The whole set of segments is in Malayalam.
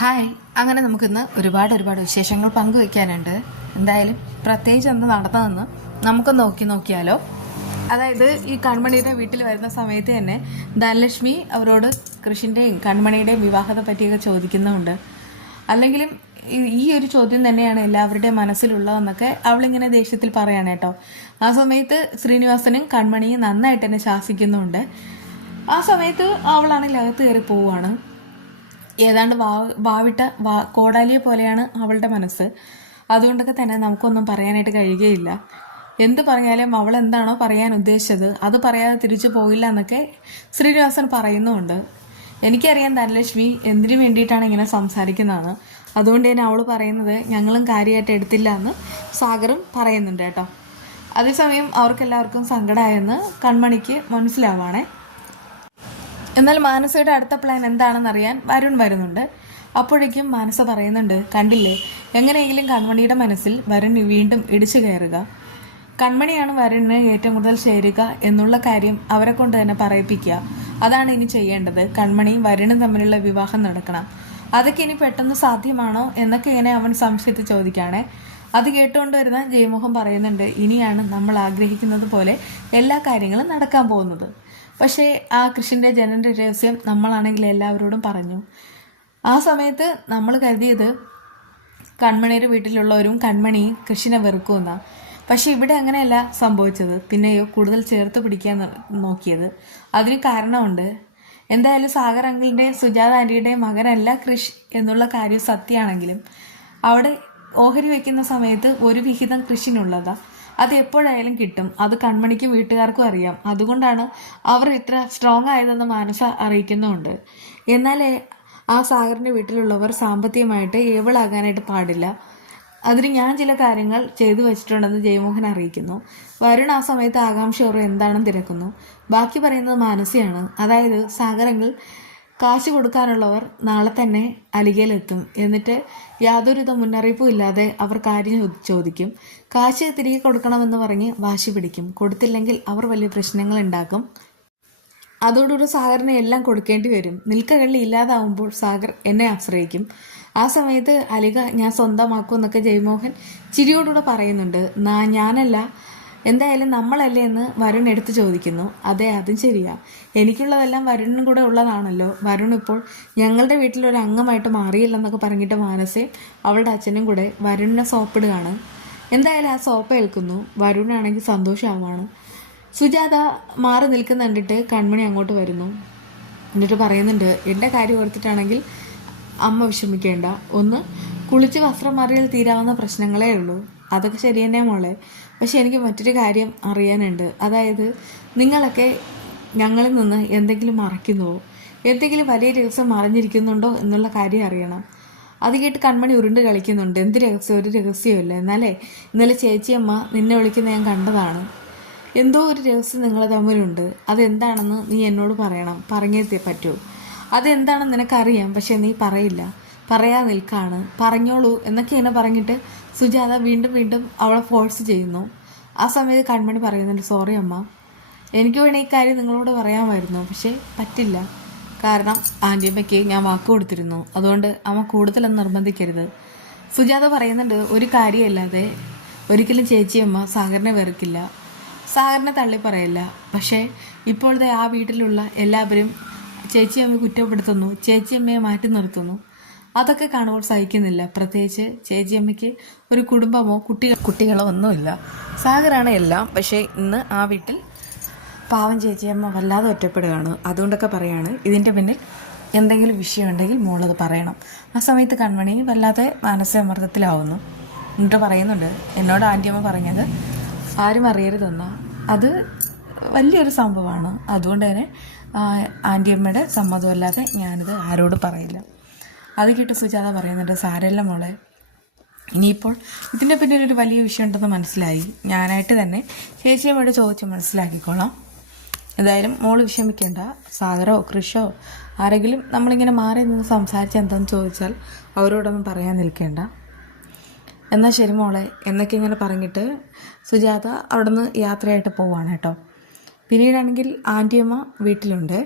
ഹായ്. അങ്ങനെ നമുക്കിന്ന് ഒരുപാട് വിശേഷങ്ങൾ പങ്കുവയ്ക്കാനുണ്ട്. എന്തായാലും പ്രത്യേകിച്ച് എന്ത് നടന്നതെന്ന് നമുക്ക് നോക്കിയാലോ. അതായത് ഈ കൺമണിയുടെ വീട്ടിൽ വരുന്ന സമയത്ത് തന്നെ ധനലക്ഷ്മി അവരോട് കൃഷിൻ്റെയും കൺമണിയുടെയും വിവാഹത്തെ പറ്റിയൊക്കെ ചോദിക്കുന്നുണ്ട്. അല്ലെങ്കിലും ഈ ഒരു ചോദ്യം തന്നെയാണ് എല്ലാവരുടെയും മനസ്സിലുള്ളതെന്നൊക്കെ അവളിങ്ങനെ ദേഷ്യത്തിൽ പറയാണ് കേട്ടോ. ആ സമയത്ത് ശ്രീനിവാസനും കൺമണിയും നന്നായിട്ട് തന്നെ ശാസിക്കുന്നുണ്ട്. ആ സമയത്ത് അവളാണെങ്കിൽ അകത്ത് കയറി പോവുകയാണ്. ഏതാണ്ട് വാവിട്ട കോടാലിയെ പോലെയാണ് അവളുടെ മനസ്സ്. അതുകൊണ്ടൊക്കെ തന്നെ നമുക്കൊന്നും പറയാനായിട്ട് കഴിയുകയില്ല. എന്ത് പറഞ്ഞാലും അവൾ എന്താണോ പറയാൻ ഉദ്ദേശിച്ചത് അത് പറയാതെ തിരിച്ചു പോയില്ല എന്നൊക്കെ ശ്രീനിവാസൻ പറയുന്നുമുണ്ട്. എനിക്കറിയാം ധനലക്ഷ്മി എന്തിനു വേണ്ടിയിട്ടാണ് ഇങ്ങനെ സംസാരിക്കുന്നതാണ്. അതുകൊണ്ട് തന്നെ അവൾ പറയുന്നത് ഞങ്ങളും കാര്യമായിട്ട് എടുത്തില്ല എന്ന് സാഗറും പറയുന്നുണ്ട് കേട്ടോ. അതേസമയം അവർക്കെല്ലാവർക്കും സങ്കടമായെന്ന് കൺമണിക്ക് മനസ്സിലാവാണേ. എന്നാൽ മാനസയുടെ അടുത്ത പ്ലാൻ എന്താണെന്നറിയാൻ വരുൺ വരുന്നുണ്ട്. അപ്പോഴേക്കും മാനസ പറയുന്നുണ്ട്, കണ്ടില്ലേ, എങ്ങനെയെങ്കിലും കൺമണിയുടെ മനസ്സിൽ വരുൺ വീണ്ടും ഇടിച്ചു കയറുക. കൺമണിയാണ് വരുണിന് ഏറ്റവും കൂടുതൽ ചേരുക എന്നുള്ള കാര്യം അവരെ കൊണ്ട് തന്നെ പറയിപ്പിക്കുക. അതാണ് ഇനി ചെയ്യേണ്ടത്. കൺമണിയും വരുണും തമ്മിലുള്ള വിവാഹം നടക്കണം. അതൊക്കെ ഇനി പെട്ടെന്ന് സാധ്യമാണോ എന്നൊക്കെ ഇങ്ങനെ അവൻ സംശയത്തിൽ ചോദിക്കുകയാണെ. അത് കേട്ടുകൊണ്ട് വരുന്ന ജയമോഹൻ പറയുന്നുണ്ട്, ഇനിയാണ് നമ്മൾ ആഗ്രഹിക്കുന്നത് പോലെ എല്ലാ കാര്യങ്ങളും നടക്കാൻ പോകുന്നത്. പക്ഷേ ആ കൃഷിൻ്റെ ജനൻ്റെ രഹസ്യം നമ്മളാണെങ്കിൽ എല്ലാവരോടും പറഞ്ഞു. ആ സമയത്ത് നമ്മൾ കരുതിയത് കൺമണിയുടെ വീട്ടിലുള്ളവരും കൺമണിയും കൃഷിനെ വെറുക്കുമെന്നാണ്. പക്ഷേ ഇവിടെ അങ്ങനെയല്ല സംഭവിച്ചത്. പിന്നെയോ കൂടുതൽ ചേർത്ത് പിടിക്കാൻ നോക്കിയത്. അതിന് കാരണമുണ്ട്. എന്തായാലും സാഗർ അങ്കിളിൻ്റെയും സുജാത ആൻറ്റിയുടെയും മകനല്ല കൃഷി എന്നുള്ള കാര്യം സത്യമാണെങ്കിലും അവിടെ ഓഹരി വയ്ക്കുന്ന സമയത്ത് ഒരു വിഹിതം കൃഷിനുള്ളതാണ്. അത് എപ്പോഴായാലും കിട്ടും. അത് കൺമണിക്കും വീട്ടുകാർക്കും അറിയാം. അതുകൊണ്ടാണ് അവർ ഇത്ര സ്ട്രോങ് ആയതെന്ന് മാനസ അറിയിക്കുന്നുമുണ്ട്. എന്നാലേ ആ സാഗറിൻ്റെ വീട്ടിലുള്ളവർ സാമ്പത്തികമായിട്ട് ഏവളാകാനായിട്ട് പാടില്ല. അതിന് ഞാൻ ചില കാര്യങ്ങൾ ചെയ്തു വെച്ചിട്ടുണ്ടെന്ന് ജയമോഹൻ അറിയിക്കുന്നു. വരുൺ ആ സമയത്ത് ആകാംക്ഷയോടെ എന്താണെന്ന് തിരക്കുന്നു. ബാക്കി പറയുന്നത് മാനസയാണ്. അതായത് സാഗരങ്ങൾ കാശ് കൊടുക്കാനുള്ളവർ നാളെ തന്നെ അലികയിലെത്തും. എന്നിട്ട് യാതൊരുവിധ മുന്നറിയിപ്പും ഇല്ലാതെ അവർ കാര്യം ചോദിക്കും. കാശ് തിരികെ കൊടുക്കണമെന്ന് പറഞ്ഞ് വാശി പിടിക്കും. കൊടുത്തില്ലെങ്കിൽ അവർ വലിയ പ്രശ്നങ്ങൾ ഉണ്ടാക്കും. അതോടുകൂടി സാഗറിനെ എല്ലാം കൊടുക്കേണ്ടി വരും. നിൽക്കകള്ളി ഇല്ലാതാവുമ്പോൾ സാഗർ എന്നെ ആശ്രയിക്കും. ആ സമയത്ത് അലിക ഞാൻ സ്വന്തമാക്കും എന്നൊക്കെ ജയമോഹൻ ചിരിയോടുകൂടെ പറയുന്നുണ്ട്. ഞാനല്ല, എന്തായാലും നമ്മളല്ലേ എന്ന് വരുൺ എടുത്ത് ചോദിക്കുന്നു. അതെ, അതും ശരിയാ. എനിക്കുള്ളതെല്ലാം വരുണിനും കൂടെ ഉള്ളതാണല്ലോ. വരുൺ ഇപ്പോൾ ഞങ്ങളുടെ വീട്ടിലൊരു അംഗമായിട്ട് മാറിയില്ലെന്നൊക്കെ പറഞ്ഞിട്ട് മാനസയും അവളുടെ അച്ഛനും കൂടെ വരുണിനെ സോപ്പിടുകയാണ്. എന്തായാലും ആ സോപ്പ് ഏൽക്കുന്നു. വരുണാണെങ്കിൽ സന്തോഷമാവാണ്. സുജാത മാറി നിൽക്കുന്ന കണ്ടിട്ട് കൺമണി അങ്ങോട്ട് വരുന്നു. എന്നിട്ട് പറയുന്നുണ്ട്, എൻ്റെ കാര്യം ഓർത്തിട്ടാണെങ്കിൽ അമ്മ വിഷമിക്കേണ്ട. ഒന്ന് കുളിച്ച് വസ്ത്രം മാറിയാൽ തീരാവുന്ന പ്രശ്നങ്ങളേ ഉള്ളൂ. അതൊക്കെ ശരി തന്നെ മോളെ. പക്ഷെ എനിക്ക് മറ്റൊരു കാര്യം അറിയാനുണ്ട്. അതായത് നിങ്ങളൊക്കെ ഞങ്ങളിൽ നിന്ന് എന്തെങ്കിലും മറയ്ക്കുന്നുവോ, എന്തെങ്കിലും വലിയ രഹസ്യം മറിഞ്ഞിരിക്കുന്നുണ്ടോ എന്നുള്ള കാര്യം അറിയണം. അത് കേട്ട് കൺമണി ഉരുണ്ട് കളിക്കുന്നുണ്ട്. എന്ത് രഹസ്യം? ഒരു രഹസ്യമില്ല. ഇന്നലെ ചേച്ചിയമ്മ നിന്നെ വിളിക്കുന്ന ഞാൻ കണ്ടതാണ്. എന്തോ ഒരു രഹസ്യം നിങ്ങൾ തമ്മിലുണ്ട്. അതെന്താണെന്ന് നീ എന്നോട് പറയണം. പറഞ്ഞേ പറ്റൂ. അതെന്താണെന്ന് നിനക്കറിയാം, പക്ഷെ നീ പറയില്ല. പറയാൻ നിൽക്കാണ്. പറഞ്ഞോളൂ എന്നൊക്കെ ഇങ്ങനെ പറഞ്ഞിട്ട് സുജാത വീണ്ടും അവളെ ഫോഴ്സ് ചെയ്യുന്നു. ആ സമയത്ത് കൺമണി പറയുന്നുണ്ട്, സോറി അമ്മ, എനിക്ക് വേണേ ഈ കാര്യം നിങ്ങളോട് പറയാമായിരുന്നു, പക്ഷേ പറ്റില്ല. കാരണം ആൻറ്റിയമ്മയ്ക്ക് ഞാൻ വാക്ക് കൊടുത്തിരുന്നു. അതുകൊണ്ട് അമ്മ കൂടുതലൊന്നും നിർബന്ധിക്കരുത്. സുജാത പറയുന്നുണ്ട്, ഒരു കാര്യമല്ലാതെ ഒരിക്കലും ചേച്ചിയമ്മ സാഗറിനെ വെറുക്കില്ല, സാഗറിനെ തള്ളി പറയില്ല. പക്ഷേ ഇപ്പോഴത്തെ ആ വീട്ടിലുള്ള എല്ലാവരും ചേച്ചിയമ്മയെ കുറ്റപ്പെടുത്തുന്നു, ചേച്ചിയമ്മയെ മാറ്റി നിർത്തുന്നു. അതൊക്കെ കാണുമ്പോൾ സഹിക്കുന്നില്ല. പ്രത്യേകിച്ച് ചേച്ചിയമ്മയ്ക്ക് ഒരു കുടുംബമോ കുട്ടികളോ ഒന്നുമില്ല. സാഗറാണ് എല്ലാം. പക്ഷേ ഇന്ന് ആ വീട്ടിൽ പാവം ചേച്ചിയമ്മ വല്ലാതെ ഒറ്റപ്പെടുകയാണ്. അതുകൊണ്ടൊക്കെ പറയാണ്, ഇതിൻ്റെ പിന്നിൽ എന്തെങ്കിലും വിഷയമുണ്ടെങ്കിൽ മോളത് പറയണം. ആ സമയത്ത് കൺമണി വല്ലാതെ മാനസികമർദ്ദത്തിലാവുന്നു. എന്നിട്ട് പറയുന്നുണ്ട്, എന്നോട് ആൻറ്റിയമ്മ പറഞ്ഞത് ആരും അറിയരുതെന്ന. അത് വലിയൊരു സംഭവമാണ്. അതുകൊണ്ട് തന്നെ ആൻറ്റിയമ്മയുടെ സമ്മതമല്ലാതെ ഞാനിത് ആരോട് പറയില്ല. അത് കേട്ട് സുജാത പറയുന്നുണ്ട്, സാരമില്ല മോളെ, ഇനിയിപ്പോൾ ഇതിൻ്റെ പിന്നിലൊരു വലിയ വിഷയം ഉണ്ടെന്ന് മനസ്സിലായി. ഞാനായിട്ട് തന്നെ ചേച്ചിയമ്മയോട് ചോദിച്ച് മനസ്സിലാക്കിക്കോളാം. എന്തായാലും മോള് വിഷമിക്കേണ്ട. സാഗരോ കൃഷോ ആരെങ്കിലും നമ്മളിങ്ങനെ മാറി നിന്ന് സംസാരിച്ച് എന്താണെന്ന് ചോദിച്ചാൽ അവരോടൊന്നും പറയാൻ നിൽക്കേണ്ട. എന്നാൽ ശരി മോളെ എന്നൊക്കെ ഇങ്ങനെ പറഞ്ഞിട്ട് സുജാത അവിടെ നിന്ന് യാത്രയായിട്ട് പോവാണ് കേട്ടോ. പിന്നീടാണെങ്കിൽ ആൻറ്റിയമ്മ വീട്ടിലുണ്ട്.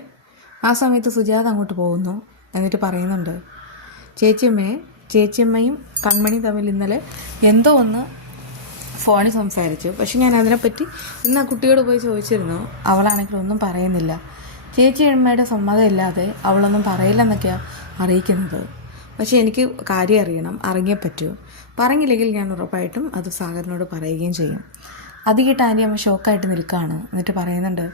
ആ സമയത്ത് സുജാത അങ്ങോട്ട് പോകുന്നു. എന്നിട്ട് പറയുന്നുണ്ട്, ചേച്ചിയമ്മയും കൺമണി തമ്മിൽ ഇന്നലെ എന്തോ ഒന്ന് ഫോണിൽ സംസാരിച്ചു. പക്ഷെ ഞാൻ അതിനെപ്പറ്റി ഇന്ന് ആ കുട്ടിയോട് പോയി ചോദിച്ചിരുന്നു. അവളാണെങ്കിൽ ഒന്നും പറയുന്നില്ല. ചേച്ചിയമ്മയുടെ സമ്മതമില്ലാതെ അവളൊന്നും പറയില്ലെന്നൊക്കെയാണ് അറിയിക്കുന്നത്. പക്ഷേ എനിക്ക് കാര്യം അറിയണം, അറിഞ്ഞേ പറ്റൂ. പറഞ്ഞില്ലെങ്കിൽ ഞാൻ ഉറപ്പായിട്ടും അത് സാഗറിനോട് പറയുകയും ചെയ്യും. അത് കേട്ട് ആൻറ്റിയമ്മ ഷോക്കായിട്ട് നിൽക്കുകയാണ്. എന്നിട്ട് പറയുന്നുണ്ട്,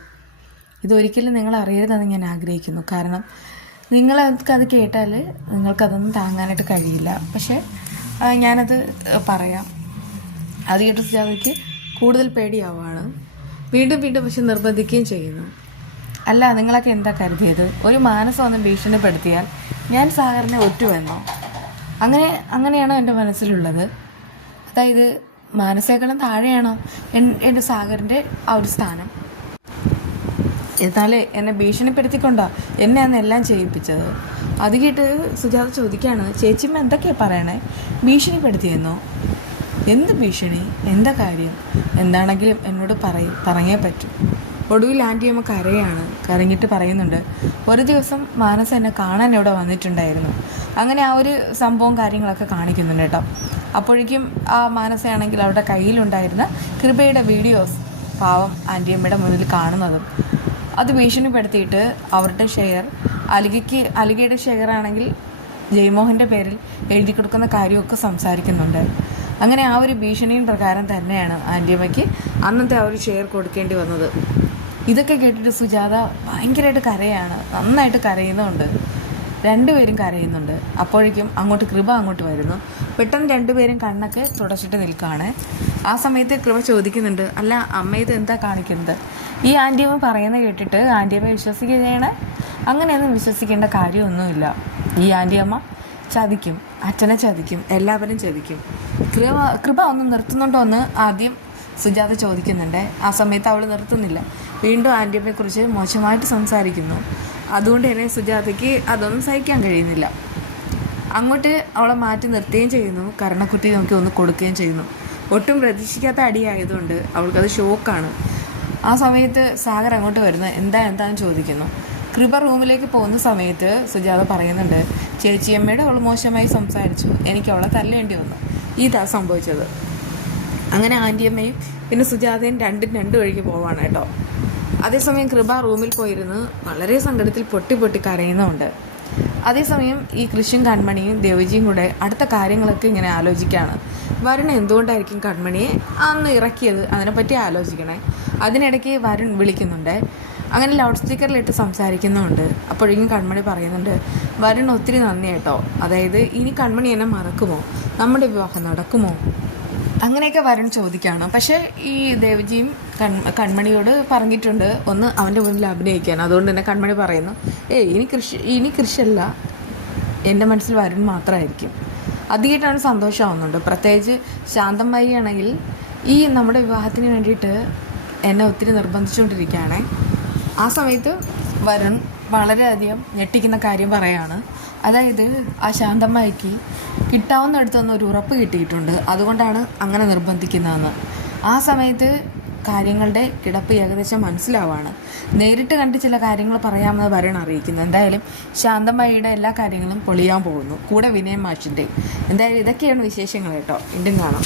ഇതൊരിക്കലും നിങ്ങൾ അറിയരുതെന്ന് ഞാൻ ആഗ്രഹിക്കുന്നു. കാരണം നിങ്ങൾക്കത് കേട്ടാൽ നിങ്ങൾക്കതൊന്നും താങ്ങാനായിട്ട് കഴിയില്ല. പക്ഷേ ഞാനത് പറയാം. അത് കേട്ട് സുജാതയ്ക്ക് കൂടുതൽ പേടിയാവുകയാണ്. വീണ്ടും പക്ഷെ നിർബന്ധിക്കുകയും ചെയ്യുന്നു. അല്ല, നിങ്ങളൊക്കെ എന്താ കരുതിയത്? ഒരു മാനസം ഒന്ന് ഭീഷണിപ്പെടുത്തിയാൽ ഞാൻ സാഗറിനെ ഒറ്റുവെന്നോ? അങ്ങനെയാണോ എൻ്റെ മനസ്സിലുള്ളത്? അതായത് മാനസേക്കാളും താഴെയാണോ എൻ്റെ സാഗറിൻ്റെ ആ ഒരു സ്ഥാനം? എന്നാലേ എന്നെ ഭീഷണിപ്പെടുത്തിക്കൊണ്ടാ എന്നെ അന്ന് എല്ലാം ചെയ്യിപ്പിച്ചത്. അത് കേട്ട് സുജാത ചോദിക്കുകയാണ്, ചേച്ചിമ്മ എന്തൊക്കെയാണ് പറയണേ? ഭീഷണിപ്പെടുത്തിയെന്നോ? എന്ത് ഭീഷണി? എന്താ കാര്യം? എന്താണെങ്കിലും എന്നോട് പറഞ്ഞേ പറ്റൂ. ഒടുവിൽ ആൻറ്റിയമ്മ കരഞ്ഞിട്ട് പറയുന്നുണ്ട്, ഒരു ദിവസം മാനസ എന്നെ കാണാൻ ഇവിടെ വന്നിട്ടുണ്ടായിരുന്നു. അങ്ങനെ ആ ഒരു സംഭവം കാര്യങ്ങളൊക്കെ കാണിക്കുന്നുണ്ട് കേട്ടോ. അപ്പോഴേക്കും ആ മാനസയാണെങ്കിൽ അവരുടെ കയ്യിലുണ്ടായിരുന്ന കൃപയുടെ വീഡിയോസ് പാവം ആൻറ്റിയമ്മയുടെ മുന്നിൽ കാണുന്നതും അത് ഭീഷണിപ്പെടുത്തിയിട്ട് അവരുടെ ഷെയർ അലികയുടെ ഷെയർ ആണെങ്കിൽ ജയ്മോഹൻ്റെ പേരിൽ എഴുതി കൊടുക്കുന്ന കാര്യമൊക്കെ സംസാരിക്കുന്നുണ്ട്. അങ്ങനെ ആ ഒരു ഭീഷണിയും പ്രകാരം തന്നെയാണ് ആൻറ്റിയമ്മയ്ക്ക് അന്നത്തെ ആ ഒരു ഷെയർ കൊടുക്കേണ്ടി വന്നത്. ഇതൊക്കെ കേട്ടിട്ട് സുജാത ഭയങ്കരമായിട്ട് കരയാണ്, നന്നായിട്ട് കരയുന്നുണ്ട്. രണ്ടുപേരും കരയുന്നുണ്ട്. അപ്പോഴേക്കും കൃപ അങ്ങോട്ട് വരുന്നു. പെട്ടെന്ന് രണ്ടുപേരും കണ്ണൊക്കെ തുടച്ചിട്ട് നിൽക്കുകയാണ്. ആ സമയത്ത് കൃപ ചോദിക്കുന്നുണ്ട്, അല്ല അമ്മ ഇത് എന്താ കാണിക്കുന്നത്? ഈ ആൻറ്റിയമ്മ പറയുന്നത് കേട്ടിട്ട് ആൻറ്റിയമ്മ വിശ്വസിക്കുകയാണ്? അങ്ങനെയൊന്നും വിശ്വസിക്കേണ്ട കാര്യമൊന്നുമില്ല. ഈ ആൻറ്റിയമ്മ ചതിക്കും, അച്ഛനെ ചതിക്കും, എല്ലാവരും ചതിക്കും. കൃപ ഒന്ന് നിർത്തുന്നുണ്ടോ എന്ന് ആദ്യം സുജാത ചോദിക്കുന്നുണ്ട്. ആ സമയത്ത് അവൾ നിർത്തുന്നില്ല. വീണ്ടും ആൻറ്റിയമ്മയെക്കുറിച്ച് മോശമായിട്ട് സംസാരിക്കുന്നു. അതുകൊണ്ട് തന്നെ സുജാതയ്ക്ക് അതൊന്നും സഹിക്കാൻ കഴിയുന്നില്ല. അങ്ങോട്ട് അവളെ മാറ്റി നിർത്തുകയും ചെയ്യുന്നു. കർണക്കുട്ടി നോക്കി ഒന്ന് കൊടുക്കുകയും ചെയ്യുന്നു. ഒട്ടും പ്രതീക്ഷിക്കാത്ത അടിയായതുകൊണ്ട് അവൾക്കത് ഷോക്കാണ്. ആ സമയത്ത് സാഗർ അങ്ങോട്ട് വരുന്നു. എന്താണെന്ന് ചോദിക്കുന്നു. കൃപ റൂമിലേക്ക് പോകുന്ന സമയത്ത് സുജാത പറയുന്നുണ്ട്, ചേച്ചിയമ്മയുടെ അവൾ മോശമായി സംസാരിച്ചു, എനിക്ക് അവളെ തല്ലേണ്ടി വന്നു. ഇതാ സംഭവിച്ചത്. അങ്ങനെ ആൻറ്റിയമ്മയും പിന്നെ സുജാതയും രണ്ട് വഴിക്ക് പോവാണ് കേട്ടോ. അതേസമയം കൃപ റൂമിൽ പോയിരുന്ന് വളരെ സങ്കടത്തിൽ പൊട്ടി കരയുന്നുണ്ട്. അതേസമയം ഈ കൃഷ്ണൻ കൺമണിയും ദേവജിയും കൂടെ അടുത്ത കാര്യങ്ങളൊക്കെ ഇങ്ങനെ ആലോചിക്കുകയാണ്. വരുൺ എന്തുകൊണ്ടായിരിക്കും കൺമണിയെ അന്ന് ഇറക്കിയത്, അതിനെപ്പറ്റി ആലോചിക്കണേ. അതിനിടയ്ക്ക് വരുൺ വിളിക്കുന്നുണ്ട്. അങ്ങനെ ലൗഡ് സ്പീക്കറിലിട്ട് സംസാരിക്കുന്നുണ്ട്. അപ്പോഴേക്കും കൺമണി പറയുന്നുണ്ട്, വരുൺ ഒത്തിരി നന്ദി കേട്ടോ. അതായത് ഇനി കൺമണി എന്നെ മറക്കുമോ? നമ്മുടെ വിവാഹം നടക്കുമോ? അങ്ങനെയൊക്കെ വരുൺ ചോദിക്കുകയാണ്. പക്ഷേ ഈ ദേവജിയും കൺമണിയോട് പറഞ്ഞിട്ടുണ്ട് ഒന്ന് അവൻ്റെ മുന്നിൽ അഭിനയിക്കാൻ. അതുകൊണ്ട് തന്നെ കൺമണി പറയുന്നു, ഇനി കൃഷല്ല, എൻ്റെ മനസ്സിൽ വരുൺ മാത്രമായിരിക്കും. അധികമായിട്ടാണ് സന്തോഷമാവുന്നുണ്ട്. പ്രത്യേകിച്ച് ശാന്തമായി ആണെങ്കിൽ ഈ നമ്മുടെ വിവാഹത്തിന് വേണ്ടിയിട്ട് എന്നെ ഒത്തിരി നിർബന്ധിച്ചുകൊണ്ടിരിക്കുകയാണ്. ആ സമയത്ത് വരുൺ വളരെയധികം ഞെട്ടിക്കുന്ന കാര്യം പറയാണ്. അതായത് ആ ശാന്തമ്മയ്ക്ക് കിട്ടാവുന്നിടത്തുനിന്ന് ഒരു ഉറപ്പ് കിട്ടിയിട്ടുണ്ട്, അതുകൊണ്ടാണ് അങ്ങനെ നിർബന്ധിക്കുന്നതെന്ന്. ആ സമയത്ത് കാര്യങ്ങളുടെ കിടപ്പ് ഏകദേശം മനസ്സിലാവാണ്. നേരിട്ട് കണ്ട് ചില കാര്യങ്ങൾ പറയാമെന്ന് വരുൺ അറിയിക്കുന്നു. എന്തായാലും ശാന്തമ്മയുടെ എല്ലാ കാര്യങ്ങളും പൊളിയാൻ പോകുന്നു, കൂടെ വിനയൻ മാഷിൻ്റെ. എന്തായാലും ഇതൊക്കെയാണ് വിശേഷങ്ങൾ കേട്ടോ. വീണ്ടും കാണാം.